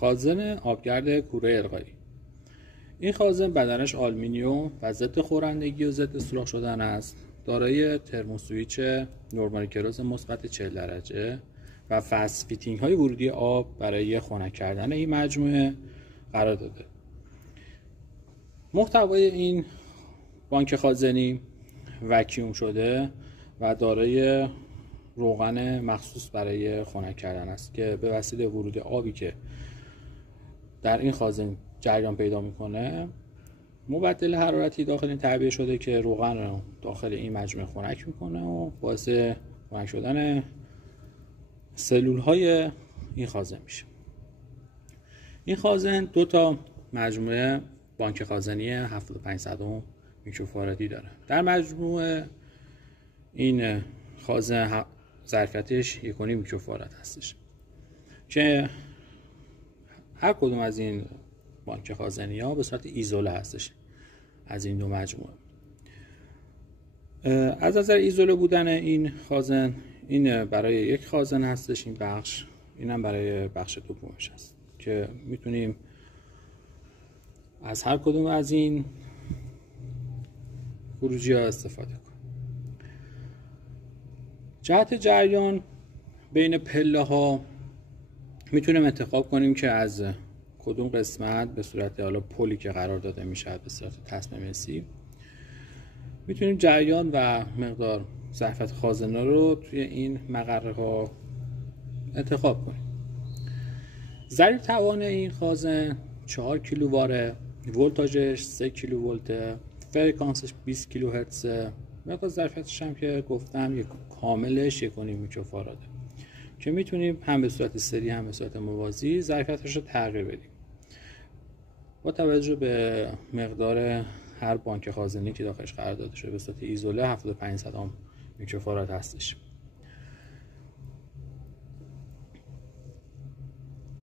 خازن آبگرد کوره ارقایی. این خازن بدنش آلومینیوم و ضد خورندگی و ضد سوراخ شدن است. دارای ترموسویچ نورمال کروز مثبت 40 درجه و فست فیتینگ های ورودی آب برای خنک کردن این مجموعه قرار داده. محتوای این بانک خازنی وکیوم شده و دارای روغن مخصوص برای خنک کردن است که به وسیله ورود آبی که در این خازن جریان پیدا میکنه مبدل حرارتی داخل این تعبیه شده که روغن رو داخل این مجموعه خنک میکنه و باعث خنک شدن سلول های این خازن میشه. این خازن دو تا مجموعه بانک خازنی 7500 میکروفارادی داره. در مجموع این خازن ظرفیتش 1.5 میکروفاراد هستش که هر کدوم از این بانک خازنی ها به صورت ایزوله هستش از این دو مجموعه. از نظر ایزوله بودن این خازن، این برای یک خازن هستش، این بخش، اینم برای بخش دومش هست که میتونیم از هر کدوم از این خروجی ها استفاده کنیم. جهت جریان بین پله ها میتونیم انتخاب کنیم که از کدوم قسمت به صورت حالا پلی که قرار داده میشه به صورت تصمیم مسی میتونیم جریان و مقدار ظرفیت خازن‌ها رو توی این مقره ها انتخاب کنیم. ضریب توان این خازن 4 کیلوواره، ولتاژش 3 کیلوولت، فرکانسش 20 کیلوهرتز، مقدار ظرفیتش هم که گفتم کاملش 1.5 میکروفاراده که میتونیم هم به صورت سری هم به صورت موازی ظرفیتش رو تغییر بدیم با توجه به مقدار هر بانک خازنی که داخلش قرار داده شده. به صورت ایزوله 7500 میکروفاراد هستش.